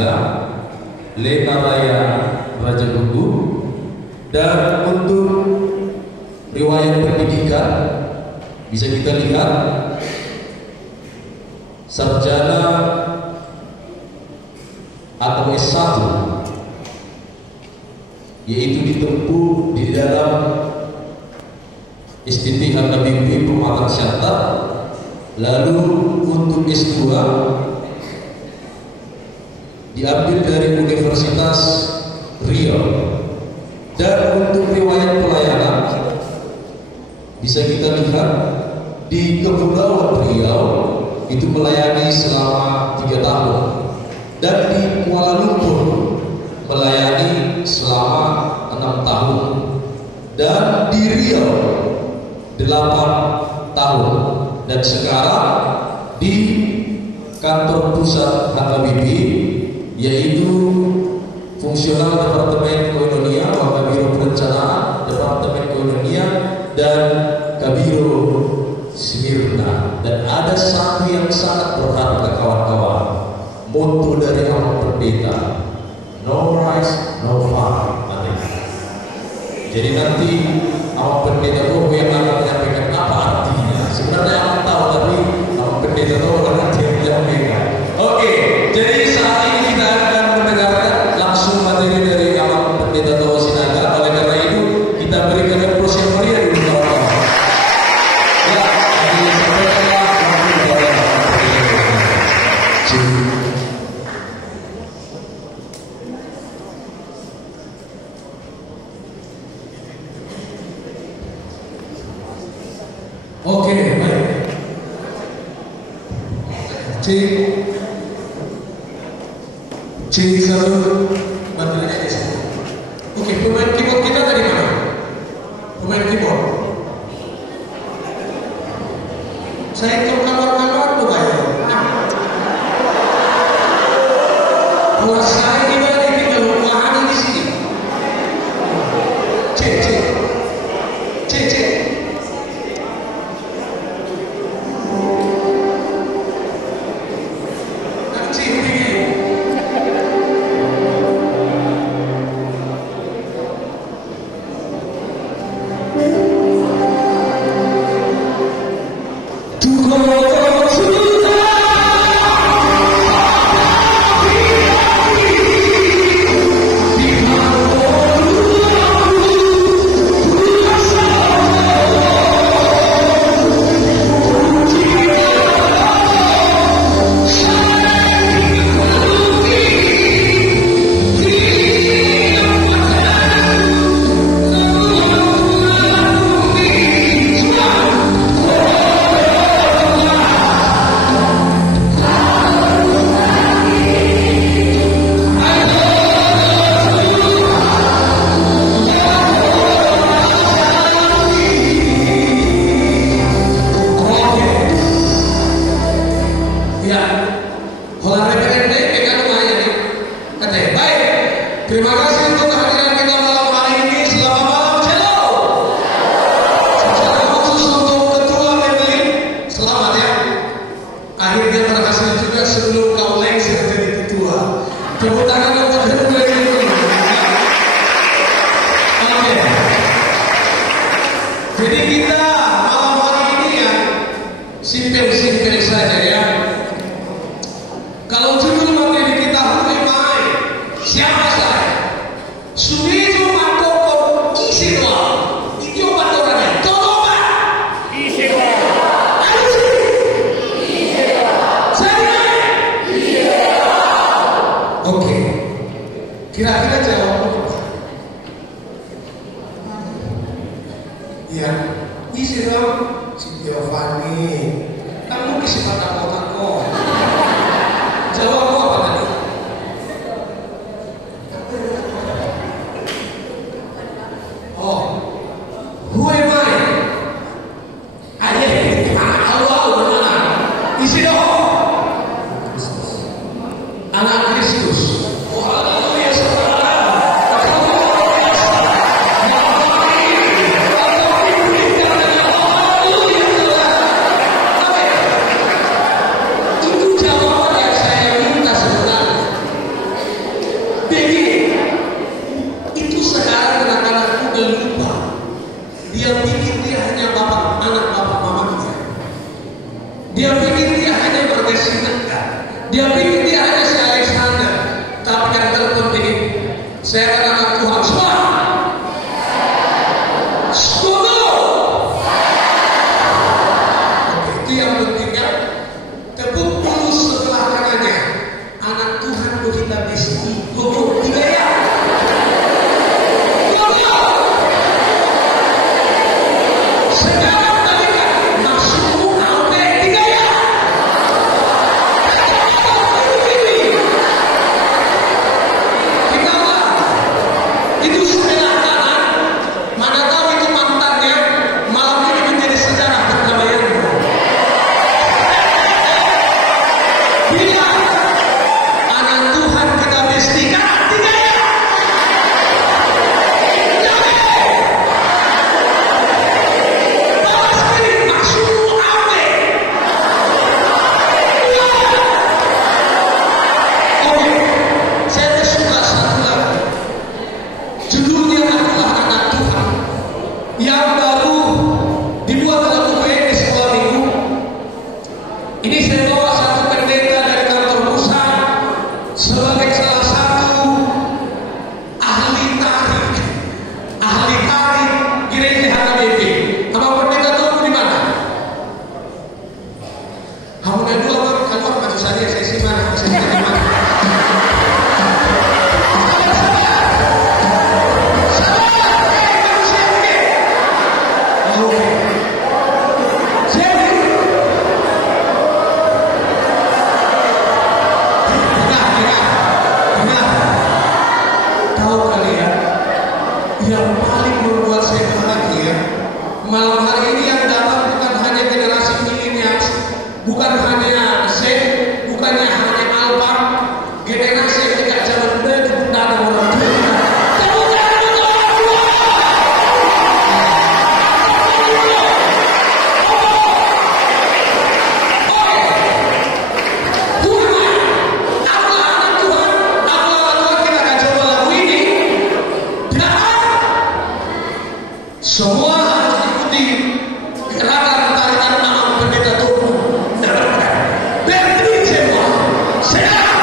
Sinaga, Lena Raya Raja Gugu. Dan untuk riwayat pendidikan bisa kita lihat sarjana atau S1 yaitu ditempuh di dalam STT HKBP Pematang Siantar. Lalu untuk S2 diambil dari Universitas Riau. Dan untuk riwayat pelayanan bisa kita lihat di Kepulauan Riau itu melayani selama 3 tahun, dan di Kuala Lumpur melayani selama 6 tahun, dan di Riau 8 tahun, dan sekarang di kantor pusat HKBP yaitu Fungsional Departemen Koinonia, Kabiro Perencanaan, Departemen Koinonia, dan Kabiro Smirna. Dan ada satu yang sangat berharga kawan-kawan, moto dari Awak Pendeta, no rise, no fall. Jadi nanti Awak Pendeta itu yang akan menyampaikan apa artinya. Sebenarnya Awak tahu, tapi Awak Pendeta itu orang nanti yang menyampaikan. Oke, jadi saat ini kita akan mendengarkan langsung materi dari Awak Pendeta Towa Sinaga. Oleh karena itu kita berikan aplaus yang meriah dulu kawan-kawan. Ya, ini sampaikanlah waktu dari Awak Pendeta. Oke, baik. C satu materinya di sini. Oke, pemain keyboard kita tadi mana? Pemain keyboard. Saya ke kamar-kamar tuh bayar. Buat saya dibalik tinggal ruangan di sini. C. Terima kasih untuk kehadiran kita malam hari ini. Selamat malam, Cello. Secara khusus untuk Ketua Medley, selamat ya. Akhirnya berhasil juga sebelum kau lengser jadi ketua. Tepuk tangan untuk Ketua Medley. Oke. Jadi kita malam hari ini ya simpel-simpel saja ya. Kalau judul materi kita Hukumai, siapa saya? Sumijo Matoko Isidwa. Itu matoranya. Tolong Isidwa. Isidwa. Saya. Isidwa. Oke. Kira-kira jawab apa? Ya, Isidwa si Giovanni. Kamu kisah apa kok? Jawab apa tadi? Oh, who am I? Allah mana? Isidro, anak Kristus. Oh, haleluya, saudara. Dia pikir dia hanya si Alexander, tapi yang terpenting saya anak Tuhan semua. Setuju? Oke, itu yang pentingnya. Tepuk dulu sebelah kanannya. Anak Tuhan kita besti. Pukul 3 ya. Sekarang balikan. Maksudmu sampai 3 ya. Kita itu sebelah kanan. Mana tahu itu mantannya. Malam ini menjadi sejarah perdamaian. Bila anak Tuhan kita bestikan 3 ya. Balas kiri, maksudmu apa? Oke, saya suka satu lagu. Judulnya adalah Anak Tuhan, yang baru dibuat dalam UPN di sekolah minggu. Ini saya bawa satu pendeta dari kantor pusat sebagai salah satu ahli tarik gereja HKBP. Abang pendeta tunggu di mana? Kamu dan dua bang keluar baju saya sih mana? Saya di mana? Tahu kalian yang paling membuat saya bahagia malam hari ini yang datang bukan hanya generasi milenials, bukan hanya Z, bukannya hanya Alpha, generasi yang tidak zaman muda itu datang orang tua kita. Semua harus ikuti gerakan tarikan nama pendeta Tuhan. Berdiri semua. Silakan.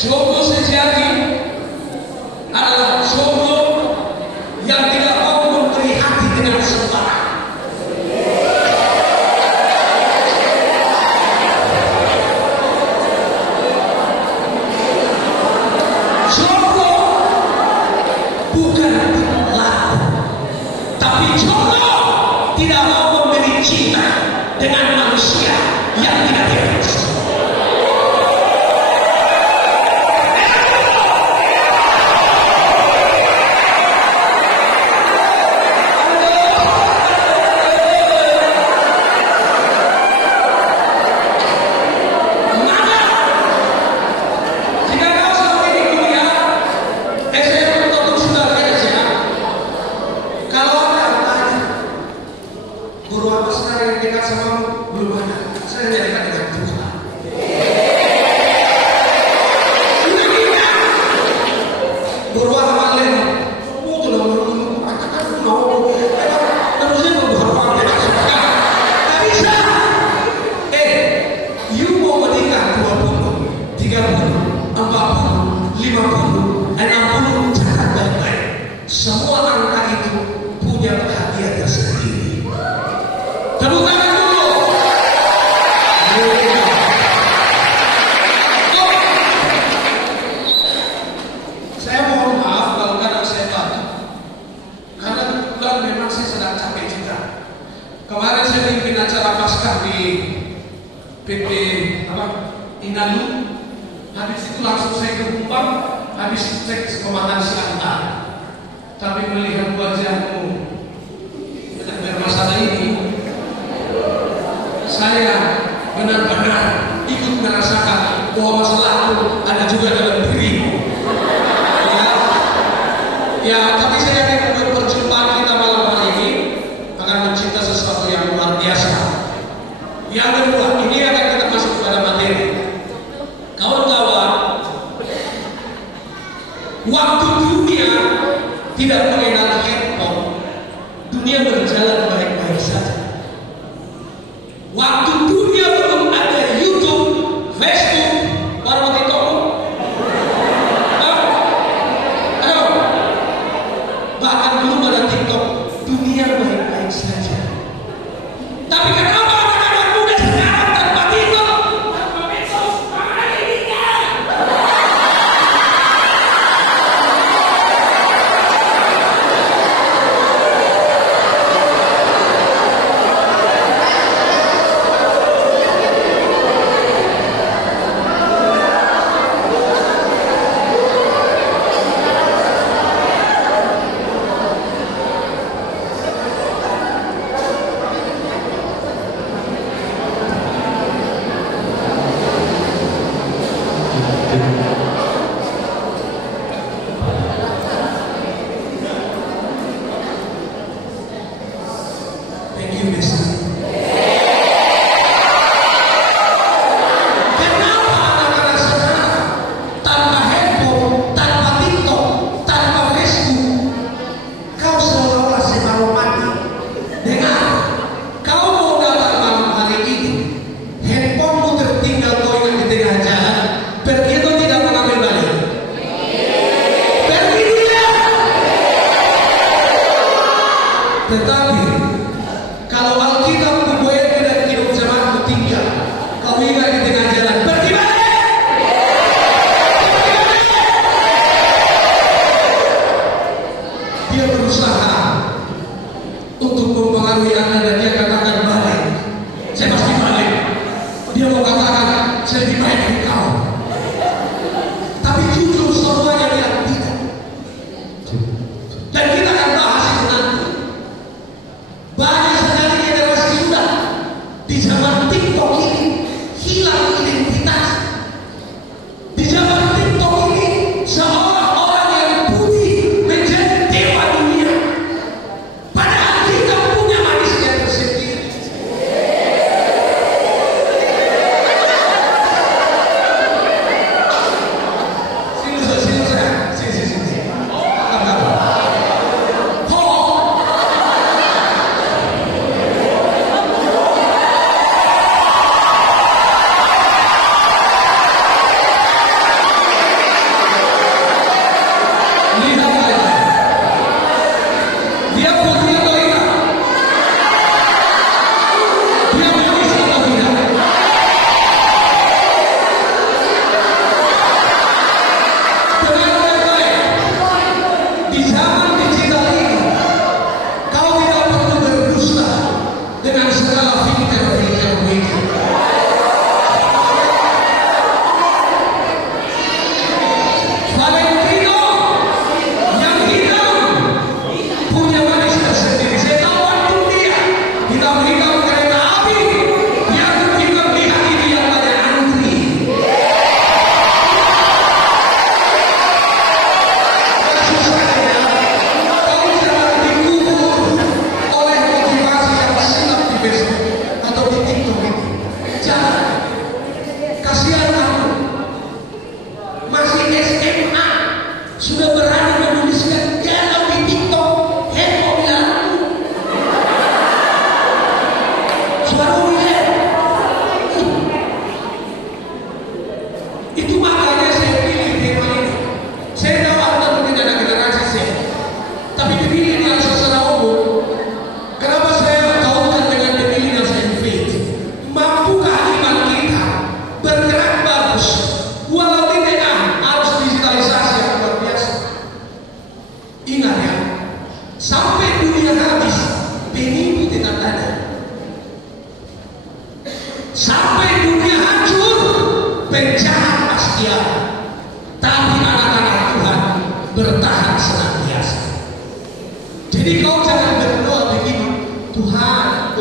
Jomblo sejati adalah jomblo yang tidak mau memberi hati dengan sembarang. Jomblo bukan laku, tapi jomblo tidak mau memberi cinta dengan manusia yang tidak dikenal. Guru apa sekarang yang dekat sama Habis itu langsung saya ke Kupang, habis cek kemakan si Anta. Tapi melihat wajahmu dengan masalah ini, saya benar-benar ikut merasakan bahwa masalah itu ada juga dalam dirimu. Ya, tapi saya yakin perjumpaan kita malam hari ini akan mencipta sesuatu yang luar biasa. Yang kedua, ini akan kita masuk pada materi. Kawan-kawan, waktu dunia tidak mengenal handphone, dunia berjalan baik-baik saja. Waktu dunia belum ada YouTube, Facebook, baru TikTok. Bahkan belum ada TikTok, dunia baik-baik saja. Tapi kenapa anak-anak muda sekarang tanpa TikTok, tanpa medsos, mana dirinya? Thank you, Miss. Kenapa anak-anak sekarang tanpa handphone, tanpa TikTok, tanpa Facebook, kau seolah-olah separuh mati? Dengar, kau mau datang malam hari ini, handphonemu tertinggal kau ingat di tengah jalan, pergi atau tidak mengambil balik? Pergi tidak? Tetapi kalau Alkitab membuatnya dan hidup zamanku tinggal, kau ingat di tengah jalan, pergi balik. Dia berusaha untuk mempengaruhi Anda dan dia katakan balik. Saya pasti balik. Dia mau katakan saya lebih baik dari kau. Tapi jujur semuanya bilang tidak. Dan kita akan bahas itu nanti. Banyak sekali generasi muda di zaman TikTok ini hilang identitas. Di zaman TikTok ini seorang orang yang putih menjadi dewa dunia. Padahal kita punya manisnya tersendiri. Sini saya. Sini. Lihat aja. Dia putih atau tidak? Dia manis atau tidak? Dengar baik-baik. Di zaman digital ini, kau tidak perlu berdusta dengan segala filter ini. Valentino yang hitam punya manis tersendiri. Saya tahu waktu dia hitam kereta api, yang hitam di hati dia pada antri. Susah ya, kau jangan dikubur oleh motivasi yang silap di Facebook atau di TikTok ini. Jangan. Kasihan kamu. Masih SMA sudah berani menuliskan galau di TikTok, heboh bilang suara lihat. Itu makanya saya pilih tema ini. Saya tahu Anda mungkin ada generasi Z, tapi the millennials secara umum. Kenapa saya kaitkan dengan the millennials and faith? Mampukah iman kita bergerak bagus walau di tengah arus digitalisasi yang luar biasa? Ingat ya, sampai dunia habis, penipu tetap ada. Sampai dunia hancur, penjahat kepastian, tapi anak-anak Tuhan bertahan senantiasa. Jadi kau jangan berdoa begini, Tuhan,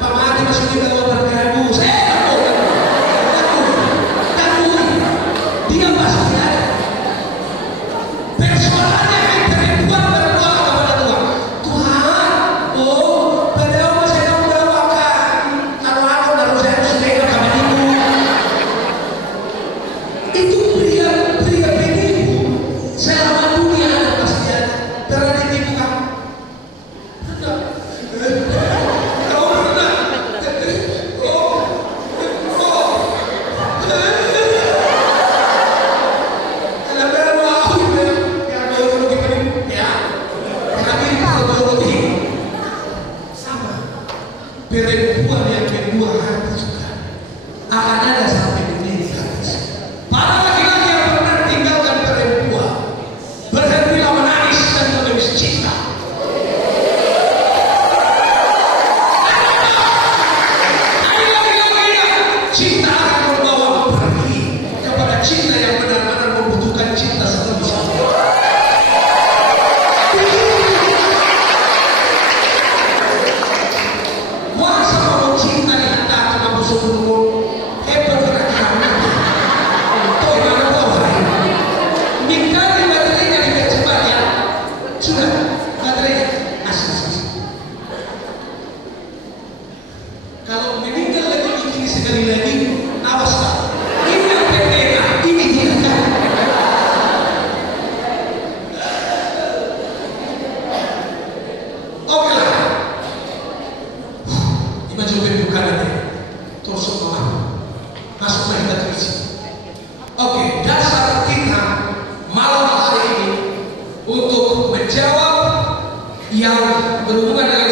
Pak Mati masuk di bawah bergabung. Dia pasti ada. Persoalannya perempuan berdoa kepada Tuhan. Tuhan, padahal masih ada mendoakan. Kalau aku harus saya kepada Ibu. Itu pria penipu. Selama dunia ada pasti ada. Pernah ditipu kan? Pernah. Kau pernah? Perempuan yang kedua hati juga akan ada sampai dunia ini habis. Para laki-laki yang pernah tinggalkan perempuan, berhentilah menangis dan menangis cinta. Cinta akan membawa pergi kepada cinta yang benar-benar membutuhkan cinta setulus. Kalau meninggal lagi begini sekali lagi, awas Pak. Ini yang PTK, ini tidak kan. Oke lah. Ini coba buka nanti. Terus masuk main terus. Oke, dasar kita malam hari ini untuk menjawab yang berhubungan dengan